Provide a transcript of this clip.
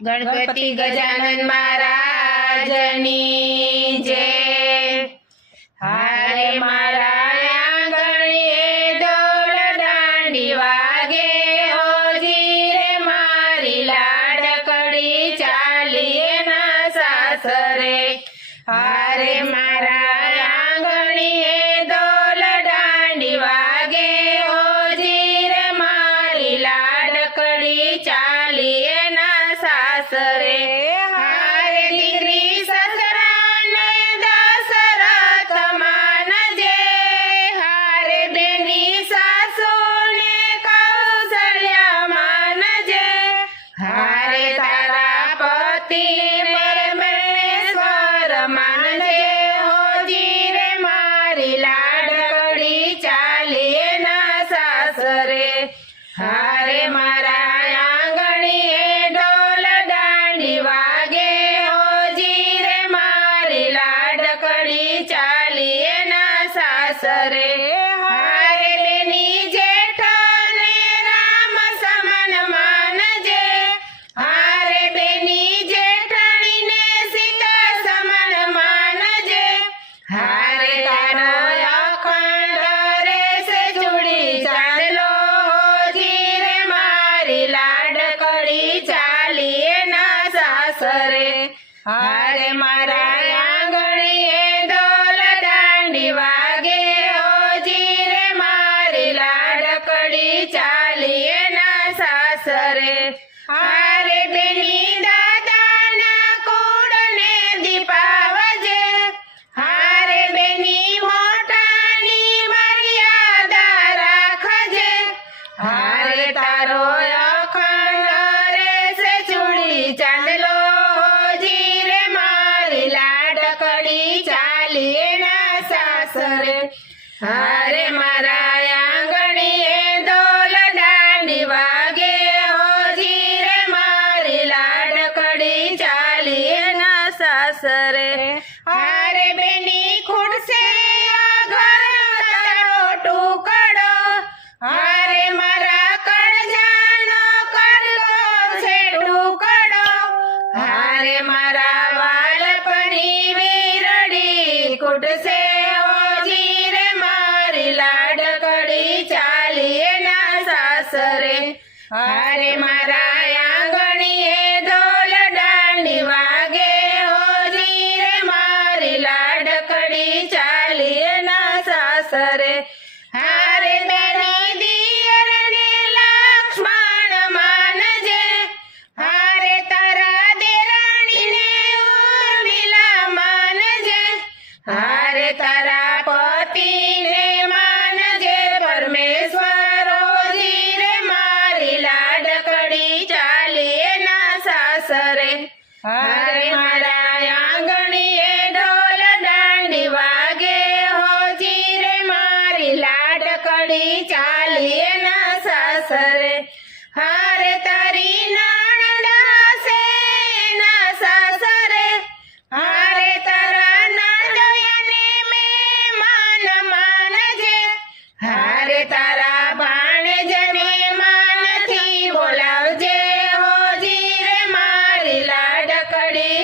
ગણપતિ ગજાનન મહારાજની જય. હારે પતિ પરમેશ્વર માનજે હોજી રે મારી લાડકડી ચાલીએ ના સાસરે હારે મારા આંગણીએ ઢોલ દાંડી વાગે હોજી રે મારી લાડકડી ચાલીએ ના સાસરે હારે મારા આંગણીએ દોલ દાંડી વાગે હોજી રે મારી લાડકડી ચાલીએ ના સાસરે. હારે બેની હારે મારા આંગણીએ દોલ દાંડી વાગે, હોજી રે મારી લાડકડી ચાલીએ ના સાસરે. હારે બેની હારે મારા વાલપણી વીરડી કુટશે સાસરે હારે બેની દિયરને માનજે. હારે તારા પતિને માનજે. પરમેશ્વર હોજી રે મારી લાડકડી ચાલીએ ના સાસરે. હારે ઘડી ચાલીએ ના સાસરે. હારે તારી નાણડા છે ના સાસરે. હારે તારા ના નાણડોયાને મે માન માનજે. હારે તારા ભાણે જને માનથી બોલાવજે. હોજી રે મારી લાડકડી